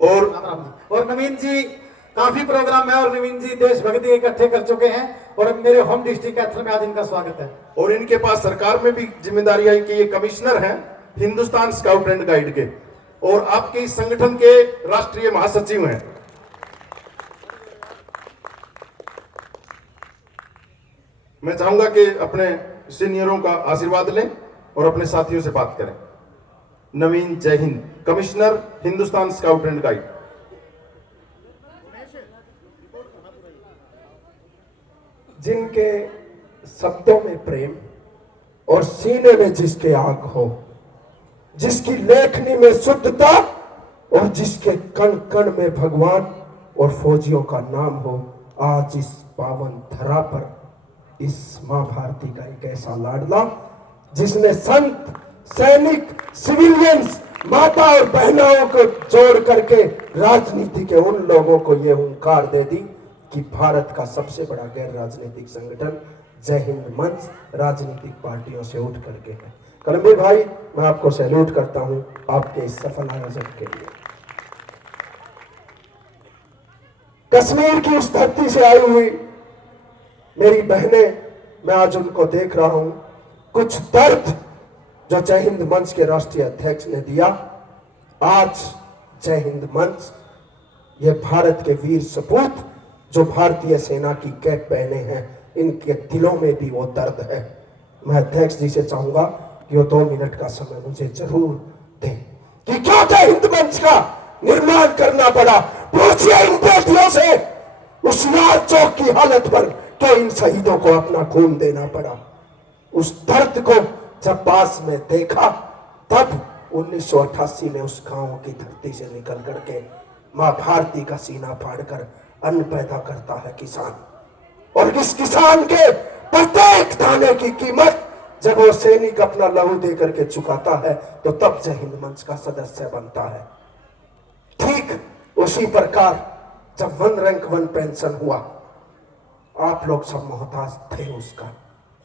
और राम राम जी। और नवीन जी काफी प्रोग्राम में और नवीन जी देशभक्ति इकट्ठे कर चुके हैं और मेरे होम डिस्ट्रिक्ट कैथल में आज इनका स्वागत है। और इनके पास सरकार में भी जिम्मेदारी है कि ये कमिश्नर हैं हिंदुस्तान स्काउट एंड गाइड के और आपके इस संगठन के राष्ट्रीय महासचिव हैं। मैं चाहूंगा कि अपने सीनियरों का आशीर्वाद लें और अपने साथियों से बात करें। नवीन, जय Hind, commissioner Hindustan scout and guide. जिनके शब्दों में प्रेम और सीने में जिसके आग हो, जिसकी लेखनी में शुद्धता और जिसके कण कण में भगवान और फौजियों का नाम हो, आज इस पावन धरा पर इस मां भारती का एक ऐसा लाडला जिसने संत, सैनिक, सिविलियंस, माता और बहनों को जोड़ करके राजनीति के उन लोगों को यह हुंकार दे दी कि भारत का सबसे बड़ा गैर राजनीतिक संगठन जय हिंद मंच राजनीतिक पार्टियों से उठ करके है। करमवीर भाई, मैं आपको सैल्यूट करता हूं आपके इस सफल आयोजन के लिए। कश्मीर की उस धरती से आई हुई मेरी बहनें, मैं आज उनको देख रहा हूं। कुछ दर्द जो जय हिंद मंच के राष्ट्रीय अध्यक्ष ने दिया, आज जय हिंद मंच, ये भारत के वीर सपूत जो भारतीय सेना की कैप पहने हैं, इनके दिलों में भी वो दर्द है। मैं अध्यक्ष जी से चाहूंगा कि वो 2 मिनट का समय मुझे जरूर दें कि क्यों जय हिंद मंच का निर्माण करना पड़ा। पूछिए इन बेटियों से उस लाल चौक की हालत पर क्यों इन शहीदों को अपना खून देना पड़ा। उस दर्द को जब पास में देखा, तब 1988 में उस गांव की धरती से निकल करके मां भारती का सीना फाड़कर अन्न पैदा करता है किसान, और इस किसान के प्रत्येक दाने की कीमत जब वो सैनिक अपना लहू दे करके चुकाता है, तो तब जय हिंद मंच का सदस्य बनता है। ठीक उसी प्रकार जब 1 रैंक 1 पेंशन हुआ, आप लोग सब मोहताज थे उसका।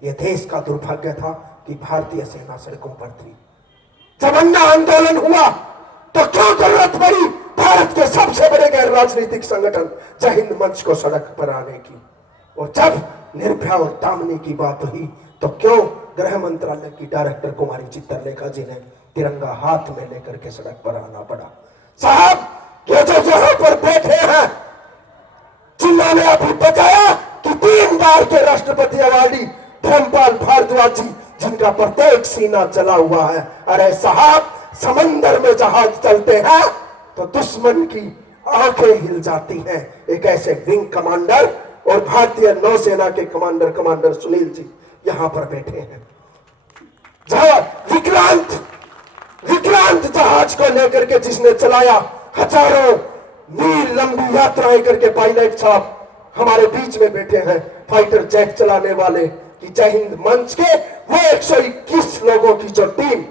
ये देश का दुर्भाग्य था कि भारतीय सेना सड़कों पर थी। जब अन्ना आंदोलन हुआ तो क्या जरूरत पड़ी भारत के सबसे बड़े गैर राजनीतिक संगठन जय हिंद मंच को सड़क पर आने की। और जब निर्भया और दामनी की बात हुई तो क्यों गृह मंत्रालय की डायरेक्टर कुमारी चित्रलेखा जी ने तिरंगा हाथ में लेकर के सड़क पर आना पड़ा। साहब, ये जो यहां पर बैठे हैं, जिन्होंने अभी बताया कि 3 बार के राष्ट्रपति अवार्डी धर्मपाल भारद्वाज जी, जिनका प्रत्येक सीना जला हुआ है। अरे साहब, समंदर में जहाज चलते हैं तो दुश्मन की आंखें हिल जाती हैं। एक ऐसे विंग कमांडर और भारतीय नौसेना के कमांडर सुनील जी यहां पर बैठे हैं। जहां विक्रांत जहाज को लेकर के जिसने चलाया, हजारों मील लंबी यात्राएं करके पायलट साहब हमारे बीच में बैठे हैं, फाइटर जेट चलाने वाले कि जय हिंद मंच के वो 121 लोगों की जो टीम,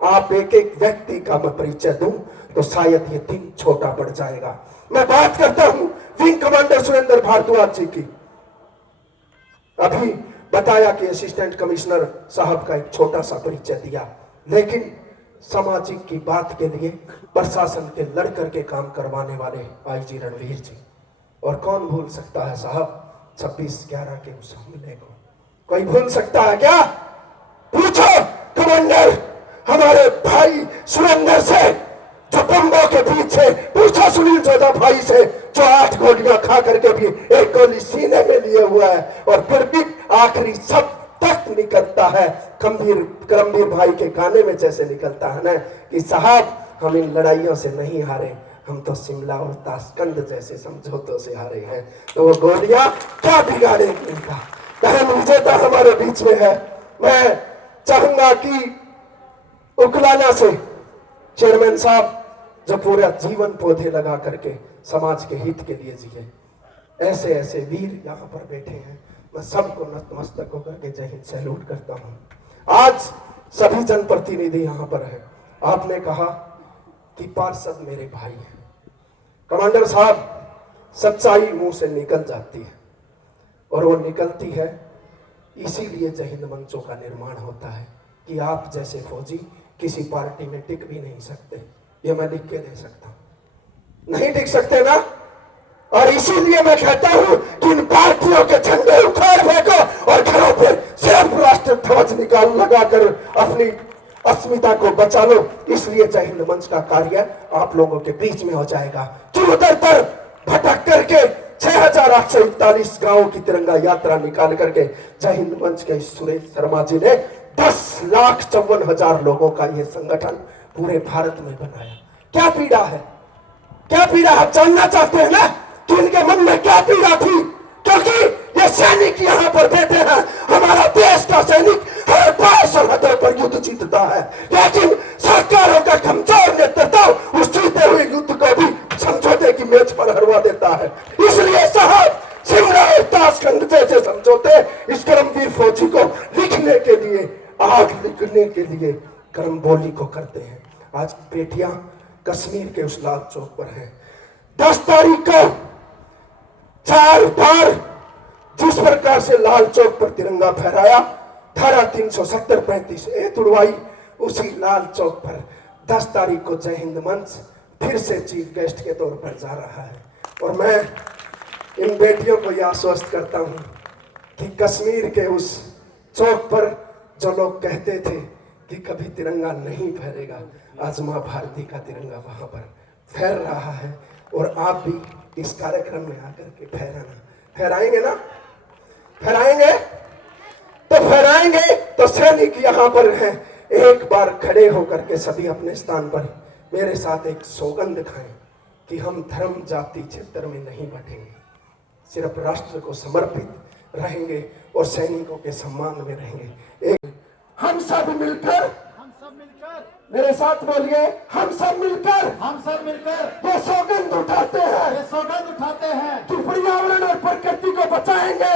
आप एक एक व्यक्ति का मैं परिचय दूं तो शायद ये दिन छोटा पड़ जाएगा। मैं बात करता हूं विंग कमांडर सुरेंद्र भारद्वाज जी की। अभी बताया कि असिस्टेंट कमिश्नर साहब का एक छोटा सा परिचय दिया, लेकिन सामाजिक की बात के लिए प्रशासन के लड़ करके काम करवाने वाले आईजी रणवीर जी। और कौन भूल सकता है साहब 26/11 के उस हमले को? कोई भूल सकता है क्या? पूछो कमांडर हमारे भाई सुरेंद्र से जो बम्बों के पीछे, पूछो सुनील जोधा भाई से जो 8 गोलियां खा करके भी 1 गोली सीने में लिए हुआ है और फिर भी आखिरी सब तक निकलता है। करमवीर भाई के गाने में जैसे निकलता है ना कि साहब, हम इन लड़ाइयों से नहीं हारे, हम तो शिमला और ताशकंद जैसे समझौतों से हारे हैं। तो वो गोलियां क्या बिगाड़ेगी इनका? बहन विजेता हमारे बीच में है। मैं चाहूंगा कि उकलाना से चेयरमैन साहब जो पूरा जीवन पौधे लगा करके समाज के हित के लिए जिए, ऐसे ऐसे वीर यहाँ पर बैठे हैं। मैं सबको नतमस्तक होकर के जय हिंद सैल्यूट करता हूँ। आज सभी जनप्रतिनिधि यहाँ पर हैं। आपने कहा कि पार्षद मेरे भाई हैं। कमांडर साहब, सच्चाई मुंह से निकल जाती है और वो निकलती है, इसीलिए जय हिंद मंचों का निर्माण होता है कि आप जैसे फौजी किसी पार्टी में टिक भी नहीं सकते। ये मैं लिख के दे सकता हूं। नहीं दिख सकते ना? और इसीलिए मैं कहता हूं कि इन पार्टियों के झंडे उखाड़ फेंको और घरों पर सिर्फ राष्ट्र ध्वज निकाल लगाकर अपनी अस्मिता को बचा लो। इसलिए जय हिंद मंच का कार्य आप लोगों के बीच में हो जाएगा। कि उधर तर भटक करके 6,841 गांवों की तिरंगा यात्रा निकाल करके जय हिंद मंच के सुरेश शर्मा जी ने 10,54,000 लोगों का यह संगठन पूरे भारत में बनाया। क्या पीड़ा है, क्या पीड़ा आप जानना चाहते हैं ना कि इनके मन में क्या पीड़ा थी? क्योंकि ये सैनिक यहाँ पर बैठे हैं, हमारा देश का सैनिक हर बार सरहदों पर युद्ध जीतता है, लेकिन सरकारों का कमजोर नेतृत्व उस जीते हुए युद्ध को भी समझौते की मेज पर हरवा देता है। इसलिए साहब शिमला ताशकंद जैसे समझौते इस कर्मवीर फौजी को लिखने के लिए, आग लिखने के लिए कर्म बोली को करते हैं। आज बेटियां कश्मीर के उस लाल चौक पर हैं। 10 तारीख को 4 बार जिस प्रकार से लाल चौक पर तिरंगा फहराया, धारा 370-35 तुड़वाई, उसी लाल चौक पर 10 तारीख को जय हिंद मंच फिर से चीफ गेस्ट के तौर पर जा रहा है। और मैं इन बेटियों को यह आश्वस्त करता हूं कि कश्मीर के उस चौक पर जो लोग कहते थे कि कभी तिरंगा नहीं फहरेगा, आज मां भारती का तिरंगा वहां पर फहर रहा है। और आप भी इस कार्यक्रम में आकर के फहराएंगे ना? फहराएंगे तो फहराएंगे तो सैनिक यहाँ पर हैं। एक बार खड़े होकर के सभी अपने स्थान पर मेरे साथ एक सौगंध खाएं कि हम धर्म जाति क्षेत्र में नहीं बटेंगे, सिर्फ राष्ट्र को समर्पित रहेंगे और सैनिकों के सम्मान में रहेंगे। एक हम सब मिलकर मेरे साथ बोलिए, हम सब मिलकर ये सौगंध उठाते हैं कि पर्यावरण और प्रकृति को बचाएंगे,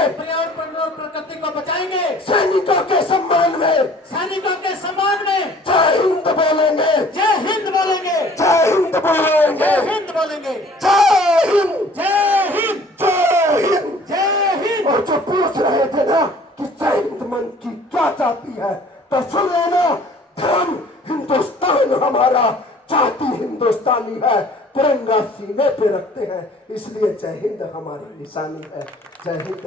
सैनिकों के सम्मान में जय हिंद बोलेंगे, जय हिंद बोलेंगे, जय हिंद बोलेंगे, जय हिंद, जय हिंद, जय हिंद, जय हिंद। और जो पूछ रहे थे ना कि जय हिंद मंच की क्या चाहती है, तो सुन लेना, धर्म हिंदुस्तान हमारा, जाति हिंदुस्तानी है, तिरंगा सीने पे रखते हैं, इसलिए जय हिंद हमारी निशानी है। जय हिंद।